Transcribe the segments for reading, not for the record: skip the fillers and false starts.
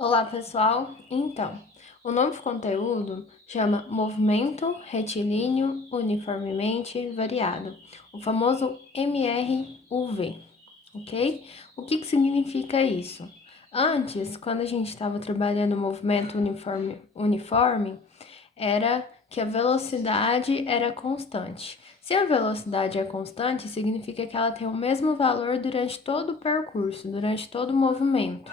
Olá, pessoal! Então, o novo conteúdo chama Movimento Retilíneo Uniformemente Variado, o famoso MRUV, ok? O que significa isso? Antes, quando a gente estava trabalhando o movimento uniforme, era que a velocidade era constante. Se a velocidade é constante, significa que ela tem o mesmo valor durante todo o percurso, durante todo o movimento.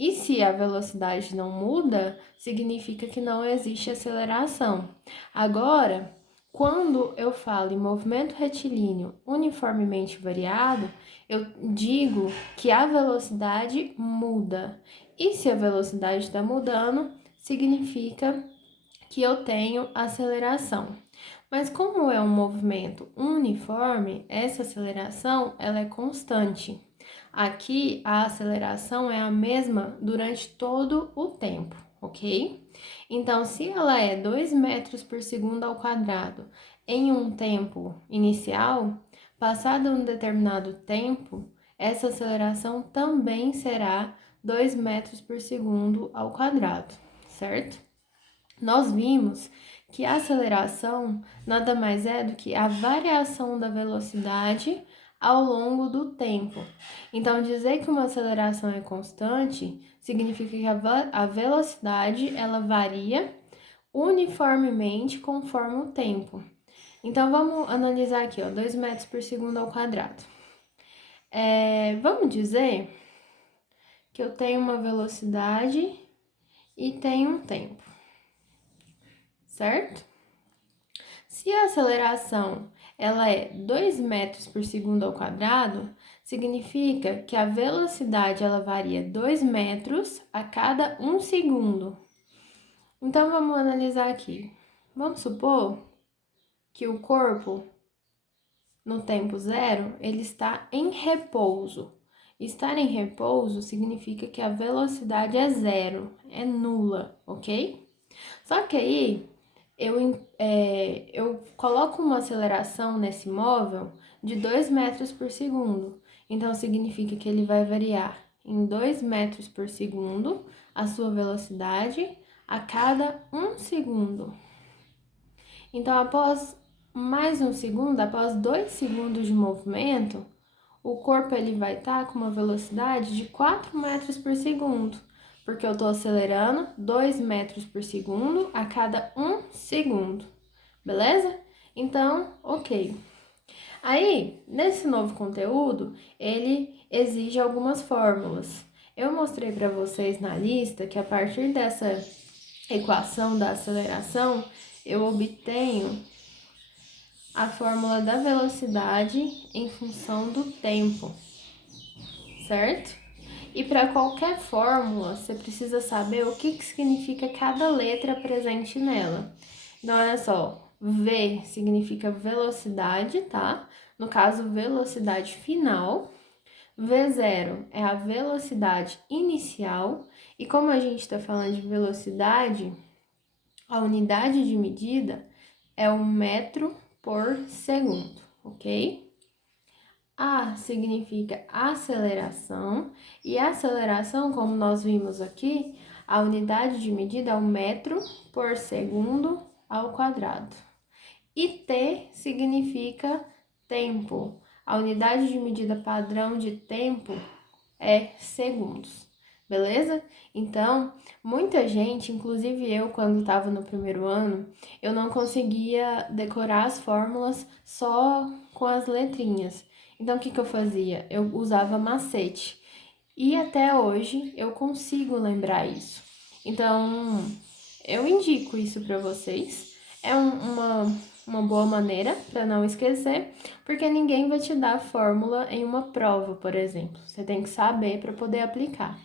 E se a velocidade não muda, significa que não existe aceleração. Agora, quando eu falo em movimento retilíneo uniformemente variado, eu digo que a velocidade muda. E se a velocidade está mudando, significa que eu tenho aceleração. Mas como é um movimento uniforme, essa aceleração ela é constante. Aqui a aceleração é a mesma durante todo o tempo, ok? Então, se ela é 2 metros por segundo ao quadrado em um tempo inicial, passado um determinado tempo, essa aceleração também será 2 metros por segundo ao quadrado, certo? Nós vimos que a aceleração nada mais é do que a variação da velocidade ao longo do tempo. Então, dizer que uma aceleração é constante significa que a velocidade ela varia uniformemente conforme o tempo. Então, vamos analisar aqui, ó, 2 metros por segundo ao quadrado. Vamos dizer que eu tenho uma velocidade e tenho um tempo, certo? Se a aceleração ela é 2 metros por segundo ao quadrado, significa que a velocidade ela varia 2 metros a cada 1 segundo. Então, vamos analisar aqui. Vamos supor que o corpo, no tempo zero, ele está em repouso. Estar em repouso significa que a velocidade é zero, é nula, ok? Só que aí, eu coloco uma aceleração nesse móvel de 2 metros por segundo. Então, significa que ele vai variar em 2 metros por segundo a sua velocidade a cada 1 segundo. Então, após mais um segundo, após 2 segundos de movimento, o corpo ele vai estar com uma velocidade de 4 metros por segundo, porque eu estou acelerando 2 metros por segundo a cada 1 segundo, beleza? Então, ok. Aí, nesse novo conteúdo, ele exige algumas fórmulas. Eu mostrei para vocês na lista que a partir dessa equação da aceleração, eu obtenho a fórmula da velocidade em função do tempo, certo? E para qualquer fórmula, você precisa saber o que significa cada letra presente nela. Então, olha só, V significa velocidade, tá? No caso, velocidade final. V0 é a velocidade inicial. E como a gente está falando de velocidade, a unidade de medida é o metro por segundo, ok? A significa aceleração, e aceleração, como nós vimos aqui, a unidade de medida é o metro por segundo ao quadrado. E T significa tempo. A unidade de medida padrão de tempo é segundos, beleza? Então, muita gente, inclusive eu, quando estava no primeiro ano, eu não conseguia decorar as fórmulas só com as letrinhas. Então, o que eu fazia? Eu usava macete. E até hoje eu consigo lembrar isso. Então, eu indico isso para vocês. É uma boa maneira para não esquecer, porque ninguém vai te dar a fórmula em uma prova, por exemplo. Você tem que saber para poder aplicar.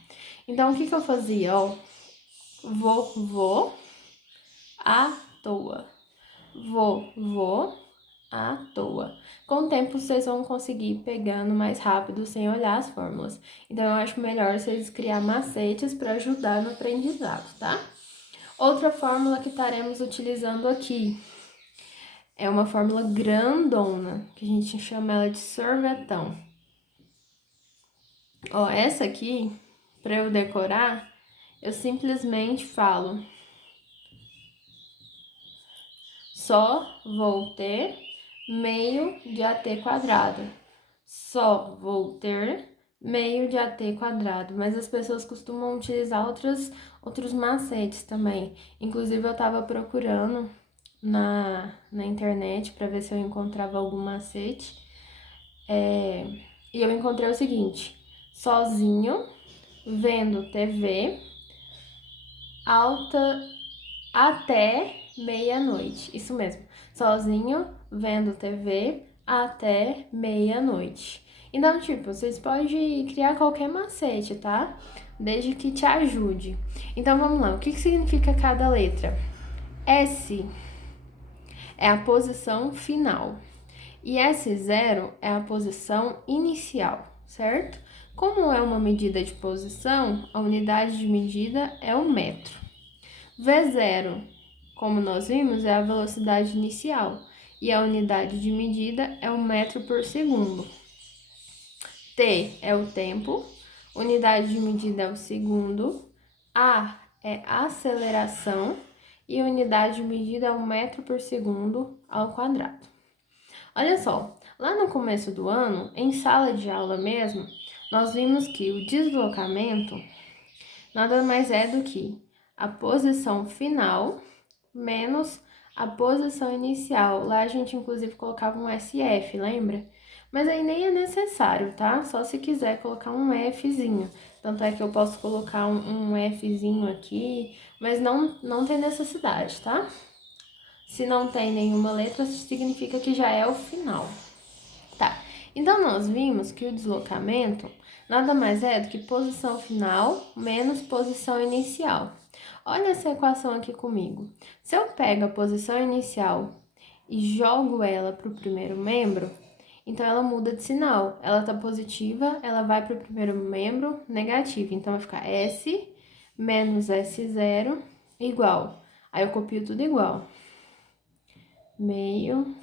Então, o que eu fazia? Ó, vou à toa. Vou à toa. Com o tempo, vocês vão conseguir ir pegando mais rápido sem olhar as fórmulas. Então, eu acho melhor vocês criar macetes para ajudar no aprendizado, tá? Outra fórmula que estaremos utilizando aqui é uma fórmula grandona, que a gente chama ela de sorvetão. Ó, essa aqui, para eu decorar, eu simplesmente falo só vou ter meio de AT quadrado. Só vou ter meio de AT quadrado. Mas as pessoas costumam utilizar outros macetes também. Inclusive, eu estava procurando na internet para ver se eu encontrava algum macete. E eu encontrei o seguinte: sozinho, vendo TV, alta até meia-noite. Isso mesmo. Sozinho, vendo TV até meia-noite. Então, tipo, vocês podem criar qualquer macete, tá? Desde que te ajude. Então, vamos lá. O que significa cada letra? S é a posição final. E S0 é a posição inicial, certo? Como é uma medida de posição, a unidade de medida é o metro. V0, como nós vimos, é a velocidade inicial e a unidade de medida é o metro por segundo. T é o tempo, unidade de medida é o segundo. A é a aceleração e a unidade de medida é o metro por segundo ao quadrado. Olha só, lá no começo do ano, em sala de aula mesmo, nós vimos que o deslocamento nada mais é do que a posição final menos a posição inicial. Lá a gente inclusive colocava um SF, lembra? Mas aí nem é necessário, tá? Só se quiser colocar um Fzinho. Tanto é que eu posso colocar um Fzinho aqui, mas não tem necessidade, tá? Se não tem nenhuma letra, significa que já é o final. Tá, então nós vimos que o deslocamento nada mais é do que posição final menos posição inicial. Olha essa equação aqui comigo. Se eu pego a posição inicial e jogo ela para o primeiro membro, então ela muda de sinal. Ela está positiva, ela vai para o primeiro membro negativo. Então vai ficar S menos S0 igual. Aí eu copio tudo igual. Meio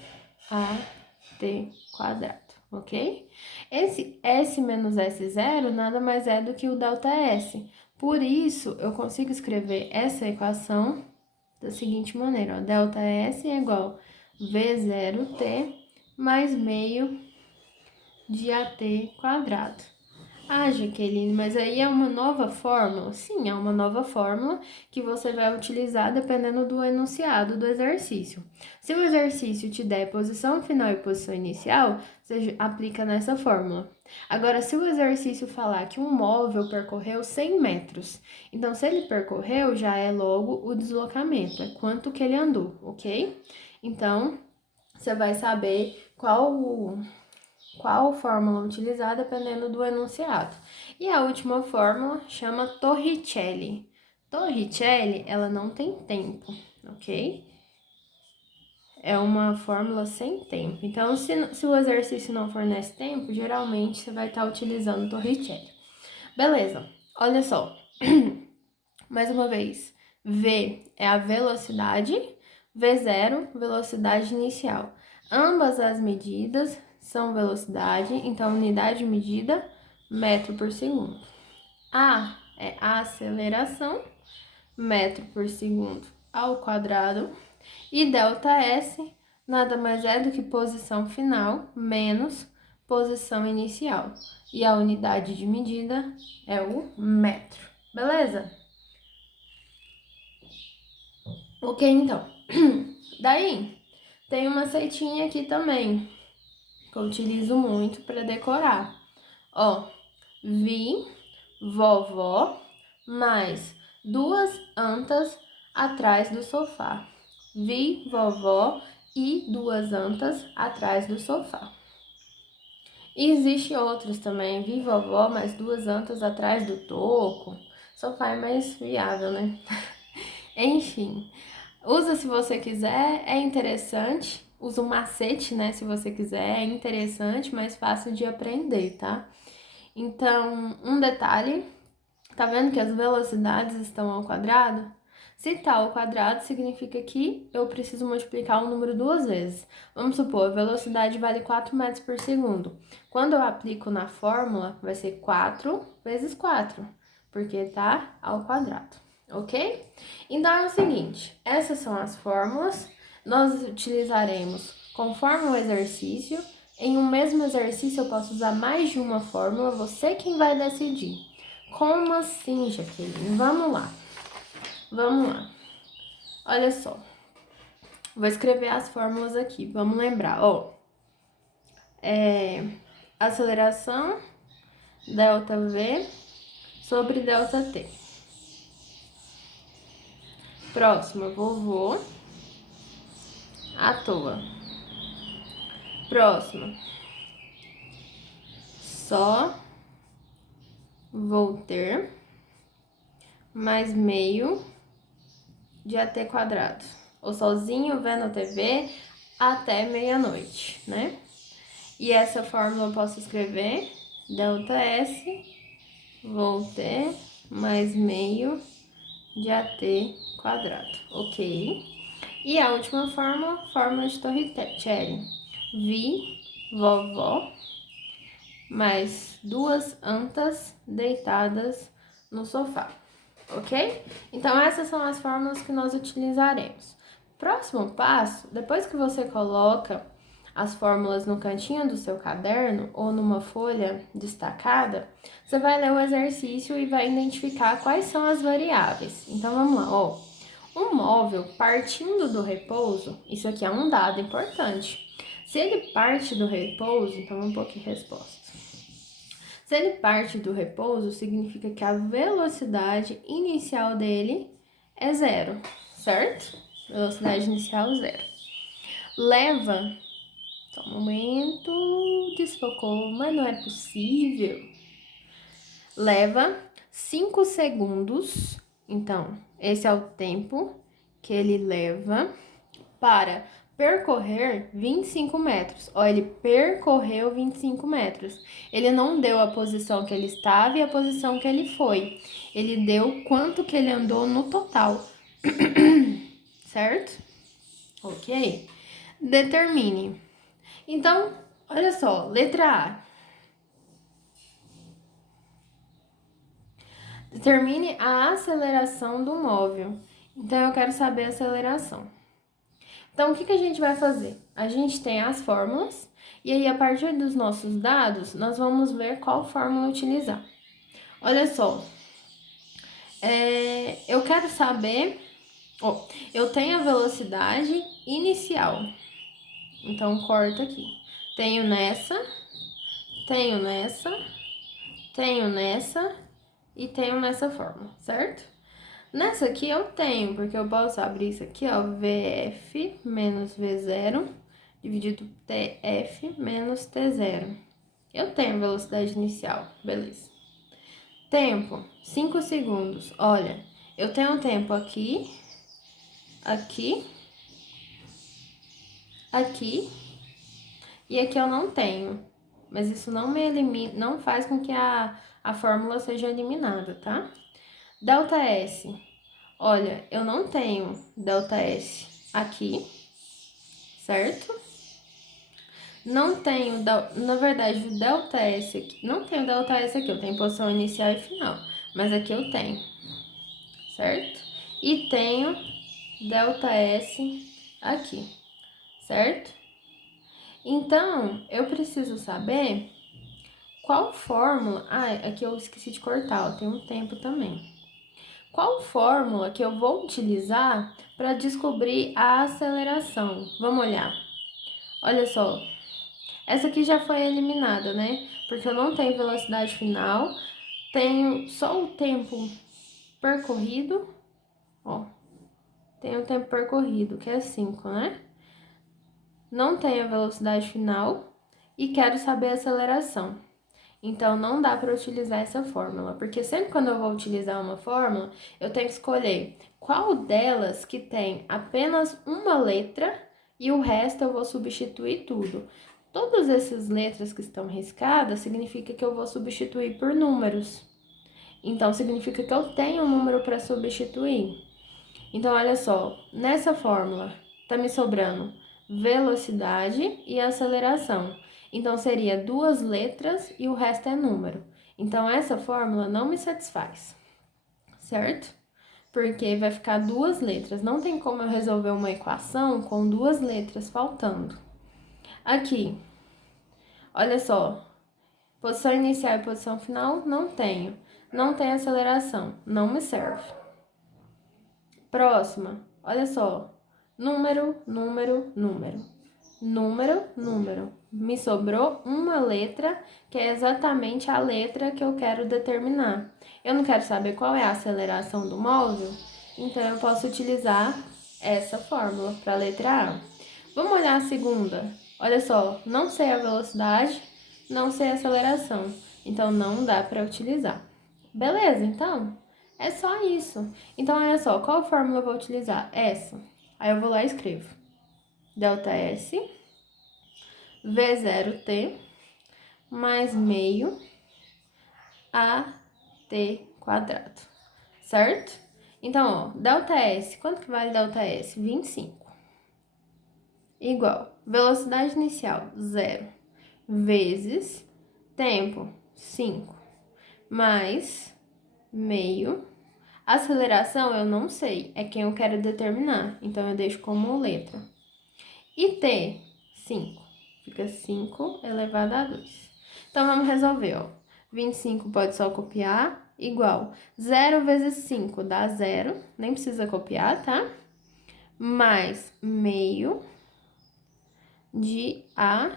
AT quadrado, ok? Esse S menos S0 nada mais é do que o ΔS. Por isso, eu consigo escrever essa equação da seguinte maneira, ó. ΔS é igual V0T mais meio de AT quadrado. Ah, Jaqueline, mas aí é uma nova fórmula? Sim, é uma nova fórmula que você vai utilizar dependendo do enunciado do exercício. Se o exercício te der posição final e posição inicial, você aplica nessa fórmula. Agora, se o exercício falar que um móvel percorreu 100 metros, então se ele percorreu, já é logo o deslocamento, é quanto que ele andou, ok? Então, você vai saber qual fórmula utilizar dependendo do enunciado. E a última fórmula chama Torricelli. Torricelli, ela não tem tempo, ok? É uma fórmula sem tempo. Então, se o exercício não fornece tempo, geralmente você vai estar utilizando Torricelli. Beleza, olha só. Mais uma vez, V é a velocidade, V0, velocidade inicial. Ambas as medidas são velocidade, então unidade de medida, metro por segundo. A é a aceleração, metro por segundo ao quadrado. E ΔS nada mais é do que posição final menos posição inicial. E a unidade de medida é o metro, beleza? Ok, então. Daí, tem uma setinha aqui também, que eu utilizo muito para decorar. Ó, vi, vovó, mais duas antas atrás do sofá. Vi, vovó e duas antas atrás do sofá. E existe outros também, vi, vovó, mais duas antas atrás do toco. Sofá é mais viável, né? Enfim, usa se você quiser, é interessante. Usa um macete, né, se você quiser, é interessante, mas fácil de aprender, tá? Então, um detalhe, tá vendo que as velocidades estão ao quadrado? Se tá ao quadrado, significa que eu preciso multiplicar o número duas vezes. Vamos supor, a velocidade vale 4 metros por segundo. Quando eu aplico na fórmula, vai ser 4 vezes 4. porque tá ao quadrado, ok? Então, é o seguinte, essas são as fórmulas, nós utilizaremos conforme o exercício. Em um mesmo exercício, eu posso usar mais de uma fórmula, você quem vai decidir. Como assim, Jaqueline? Vamos lá. Olha só. Vou escrever as fórmulas aqui, vamos lembrar, ó. Aceleração, ΔV sobre ΔT. Próxima, vovô, à toa. Próxima, só vou ter mais meio de AT quadrado. Ou sozinho vendo TV até meia-noite, né? E essa fórmula eu posso escrever ΔS, vou ter mais meio de AT quadrado, ok? E a última fórmula de Torricelli. Vi, vovó, mais duas antas deitadas no sofá, ok? Então, essas são as fórmulas que nós utilizaremos. Próximo passo, depois que você coloca as fórmulas no cantinho do seu caderno ou numa folha destacada, você vai ler o exercício e vai identificar quais são as variáveis. Então, vamos lá, ó. Um móvel partindo do repouso, isso aqui é um dado importante. Se ele parte do repouso, então vamos pôr aqui resposta. Se ele parte do repouso, significa que a velocidade inicial dele é zero, certo? Velocidade inicial zero. Leva, só um momento, desfocou, mas não é possível. Leva 5 segundos, então, esse é o tempo que ele leva para percorrer 25 metros. Ó, ele percorreu 25 metros. Ele não deu a posição que ele estava e a posição que ele foi. Ele deu quanto que ele andou no total. Certo? Ok? Determine. Então, olha só, letra A. Determine a aceleração do móvel. Então, eu quero saber a aceleração. Então, o que a gente vai fazer? A gente tem as fórmulas, e aí, a partir dos nossos dados, nós vamos ver qual fórmula utilizar. Olha só, eu quero saber, eu tenho a velocidade inicial, então corta aqui. Tenho nessa e tenho nessa fórmula, certo? Nessa aqui eu tenho, porque eu posso abrir isso aqui, ó, VF menos V0 dividido TF menos T0. Eu tenho velocidade inicial, beleza. Tempo, 5 segundos. Olha, eu tenho tempo aqui, aqui, aqui e aqui eu não tenho. Mas isso não me elimina, não faz com que a fórmula seja eliminada, tá? ΔS. Olha, eu não tenho ΔS aqui, certo? Não tenho, na verdade, o ΔS aqui, não tenho ΔS aqui, eu tenho posição inicial e final, mas aqui eu tenho, certo? E tenho ΔS aqui, certo? Então, eu preciso saber qual fórmula... Ah, aqui eu esqueci de cortar, ó, tem um tempo também. Qual fórmula que eu vou utilizar para descobrir a aceleração? Vamos olhar. Olha só, essa aqui já foi eliminada, né? Porque eu não tenho velocidade final, tenho só o tempo percorrido, ó. Tenho o tempo percorrido, que é 5, né? Não tenho a velocidade final e quero saber a aceleração. Então, não dá para utilizar essa fórmula, porque sempre quando eu vou utilizar uma fórmula, eu tenho que escolher qual delas que tem apenas uma letra e o resto eu vou substituir tudo. Todas essas letras que estão riscadas significa que eu vou substituir por números. Então, significa que eu tenho um número para substituir. Então, olha só, nessa fórmula tá me sobrando velocidade e aceleração. Então, seria duas letras e o resto é número. Então, essa fórmula não me satisfaz. certo? Porque vai ficar duas letras. Não tem como eu resolver uma equação com duas letras faltando. Aqui, olha só. Posição inicial e posição final, não tenho. Não tem aceleração, não me serve. Próxima, olha só. Número, número, número. Número, número. Me sobrou uma letra, que é exatamente a letra que eu quero determinar. Eu não quero saber qual é a aceleração do móvel, então eu posso utilizar essa fórmula para a letra A. Vamos olhar a segunda. Olha só, não sei a velocidade, não sei a aceleração, então não dá para utilizar. Beleza, então? É só isso. Então, olha só, qual fórmula eu vou utilizar? Essa. Aí eu vou lá e escrevo. ΔS V0T mais meio AT quadrado, certo? Então, ó, ΔS, quanto que vale ΔS? 25. Igual, velocidade inicial, 0, vezes tempo, 5, mais meio. Aceleração eu não sei, é quem eu quero determinar, então eu deixo como letra. E T, 5. Fica 5 elevado a 2. Então, vamos resolver, ó. 25 pode só copiar, igual 0 vezes 5 dá 0, nem precisa copiar, tá? Mais meio de A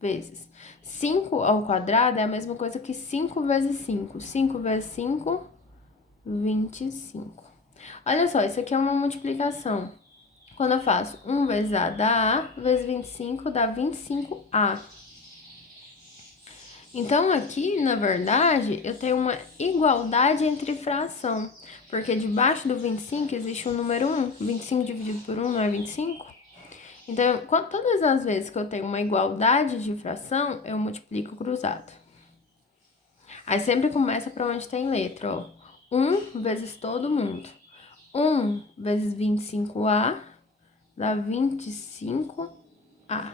vezes 5 ao quadrado é a mesma coisa que 5 vezes 5. 5 vezes 5, 25. Olha só, isso aqui é uma multiplicação. Quando eu faço 1 vezes A dá A, vezes 25 dá 25A. Então, aqui, na verdade, eu tenho uma igualdade entre fração, porque debaixo do 25 existe o número 1. 25 dividido por 1 não é 25? Então, todas as vezes que eu tenho uma igualdade de fração, eu multiplico cruzado. Aí sempre começa para onde tem letra, ó. 1 vezes todo mundo. 1 vezes 25A dá 25A.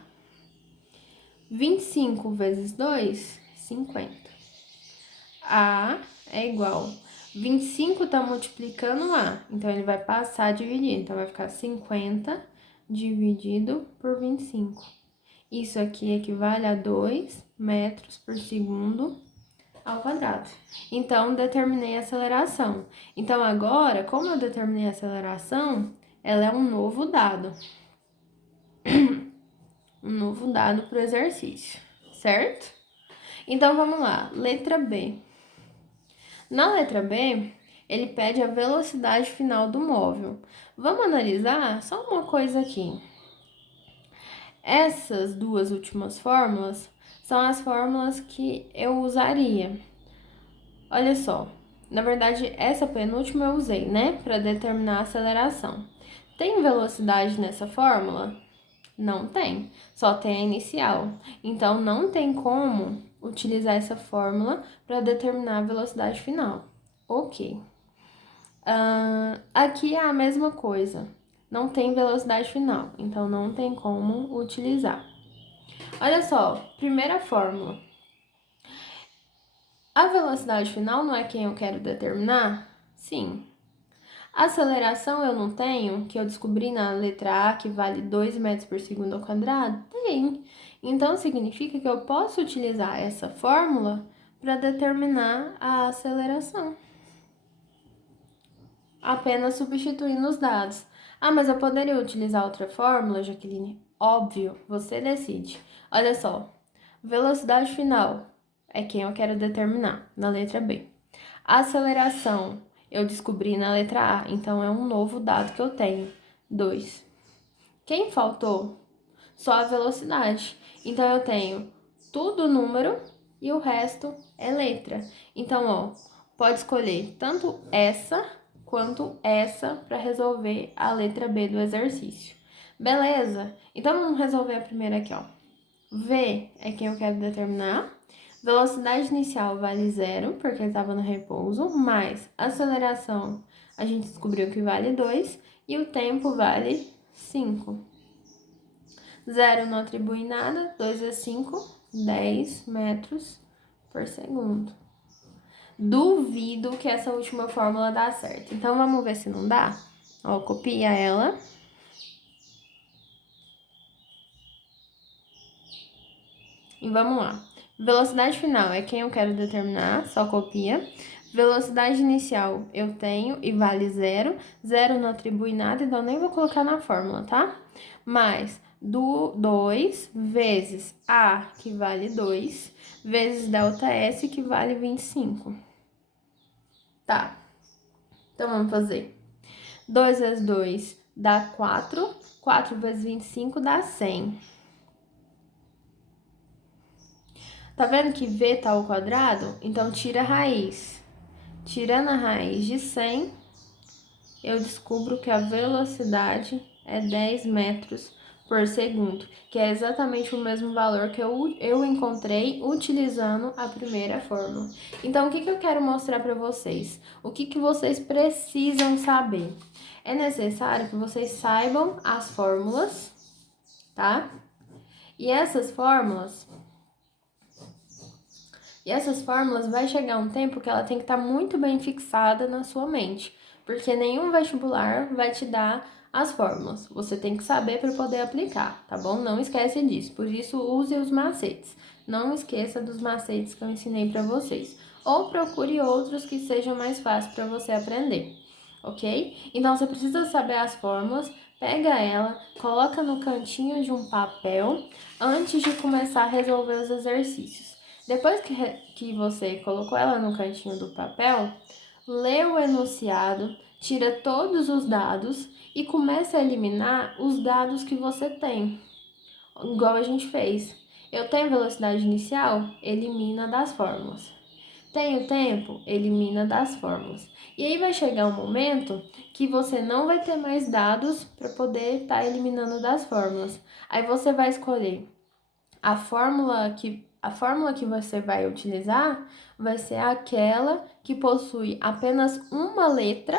25 vezes 2, 50. A é igual. 25 tá multiplicando A, então ele vai passar a dividir. Então, vai ficar 50 dividido por 25. Isso aqui equivale a 2 metros por segundo ao quadrado. Então, determinei a aceleração. Então, agora, como eu determinei a aceleração, ela é um novo dado. Um novo dado para o exercício, certo? Então, vamos lá. Letra B. Na letra B, ele pede a velocidade final do móvel. Vamos analisar só uma coisa aqui. Essas duas últimas fórmulas são as fórmulas que eu usaria. Olha só, na verdade, essa penúltima eu usei, né, para determinar a aceleração. Tem velocidade nessa fórmula? Não tem, só tem a inicial. Então, não tem como utilizar essa fórmula para determinar a velocidade final. Ok. Aqui é a mesma coisa. Não tem velocidade final, então não tem como utilizar. Olha só, primeira fórmula. A velocidade final não é quem eu quero determinar? Sim. A aceleração eu não tenho, que eu descobri na letra A, que vale 2 metros por segundo ao quadrado? Tem. Então, significa que eu posso utilizar essa fórmula para determinar a aceleração. Apenas substituindo os dados. Ah, mas eu poderia utilizar outra fórmula, Jaqueline? Óbvio, você decide. Olha só, velocidade final é quem eu quero determinar, na letra B. A aceleração eu descobri na letra A, então é um novo dado que eu tenho, 2. Quem faltou? Só a velocidade. Então, eu tenho tudo número e o resto é letra. Então, ó, pode escolher tanto essa quanto essa para resolver a letra B do exercício. Beleza? Então, vamos resolver a primeira aqui, ó. V é quem eu quero determinar. Velocidade inicial vale 0, porque estava no repouso, mais aceleração a gente descobriu que vale 2 e o tempo vale 5. 0 não atribui nada, 2 vezes 5, 10 metros por segundo. duvido que essa última fórmula dá certo. Então, vamos ver se não dá? Ó, copia ela. E vamos lá. Velocidade final é quem eu quero determinar, só copia. Velocidade inicial eu tenho e vale zero. Zero não atribui nada, então nem vou colocar na fórmula, tá? Mais do 2 vezes A, que vale 2, vezes ΔS, que vale 25. Tá. Então, vamos fazer. 2 vezes 2 dá 4. 4 vezes 25 dá 100. Tá vendo que V tá ao quadrado? Então, tira a raiz. Tirando a raiz de 100, eu descubro que a velocidade é 10 metros por segundo, que é exatamente o mesmo valor que eu encontrei utilizando a primeira fórmula. Então, o que eu quero mostrar para vocês? O que vocês precisam saber? É necessário que vocês saibam as fórmulas, tá? E essas fórmulas vai chegar um tempo que ela tem que estar muito bem fixada na sua mente, porque nenhum vestibular vai te dar as fórmulas. Você tem que saber para poder aplicar, tá bom? Não esquece disso. Por isso, use os macetes. Não esqueça dos macetes que eu ensinei para vocês. Ou procure outros que sejam mais fáceis para você aprender, ok? Então, você precisa saber as fórmulas. Pega ela, coloca no cantinho de um papel antes de começar a resolver os exercícios. Depois que você colocou ela no cantinho do papel, lê o enunciado, tira todos os dados e comece a eliminar os dados que você tem, igual a gente fez. Eu tenho velocidade inicial? Elimina das fórmulas. Tenho tempo? Elimina das fórmulas. E aí vai chegar um momento que você não vai ter mais dados para poder estar eliminando das fórmulas. Aí você vai escolher a fórmula que você vai utilizar vai ser aquela que possui apenas uma letra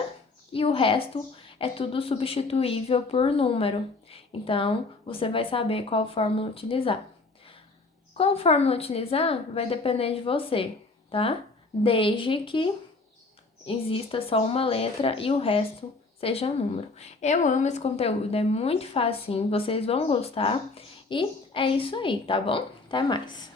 e o resto é tudo substituível por número. Então, você vai saber qual fórmula utilizar. Qual fórmula utilizar vai depender de você, tá? Desde que exista só uma letra e o resto seja número. Eu amo esse conteúdo, é muito facinho, vocês vão gostar. E é isso aí, tá bom? Até mais!